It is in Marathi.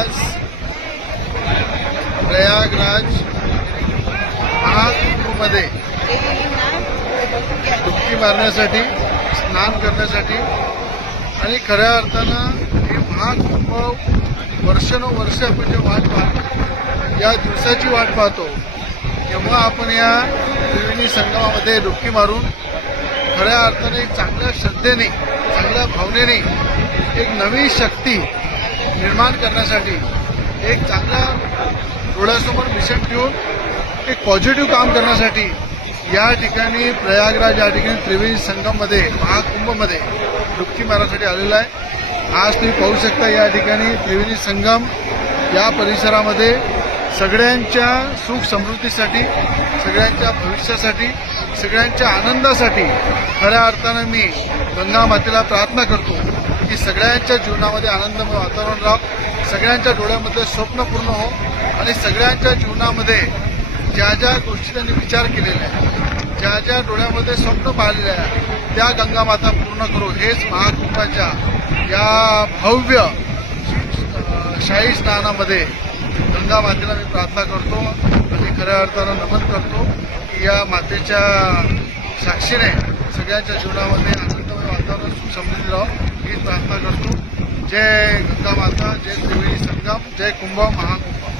प्रयास प्रयागराज महाकुंभमध्ये डुबकी मारण्यासाठी स्नान करण्यासाठी आणि खऱ्या अर्थानं हे महाकुंभ वर्षानुवर्ष आपण जे वाट पाहतो या दिवसाची वाट पाहतो तेव्हा आपण या त्रिवेणी संगमामध्ये डुबकी मारून खऱ्या अर्थाने चांगल्या श्रद्धेने चांगल्या भावनेने एक नवी शक्ती निर्माण करण्यासाठी एक चांगल्या डोळ्यासमोर मिशन ठेवून एक पॉझिटिव्ह काम करण्यासाठी या ठिकाणी प्रयागराज या ठिकाणी त्रिवेणी संगममध्ये महाकुंभमध्ये डुबकी मारण्यासाठी आलेला आहे. आज तुम्ही पाहू शकता या ठिकाणी त्रिवेणी संगम या परिसरामध्ये सगळ्यांच्या सुख समृद्धीसाठी सगळ्यांच्या भविष्यासाठी सगळ्यांच्या आनंदासाठी खऱ्या अर्थानं मी गंगा मातेला प्रार्थना करतो. की सगळ्यांच्या जीवनामध्ये आनंदमय वातावरण राहो. सगळ्यांच्या डोळ्यामध्ये स्वप्न पूर्ण हो. आणि सगळ्यांच्या जीवनामध्ये ज्या ज्या गोष्टी त्यांनी विचार केलेले आहे ज्या ज्या डोळ्यामध्ये स्वप्न पाहिलेलं आहे त्या गंगा माता पूर्ण करू. हेच महाकुंभाच्या या भव्य शाही स्नानामध्ये गंगा मातेला मी प्रार्थना करतो आणि खऱ्या अर्थानं नमन करतो की या मातेच्या साक्षीने सगळ्यांच्या जीवनामध्ये आनंदमय वातावरण सुख समृद्धी राहो. जय गंगा माता जय त्रिवेणी संगम जय कुंभ महाकुंभ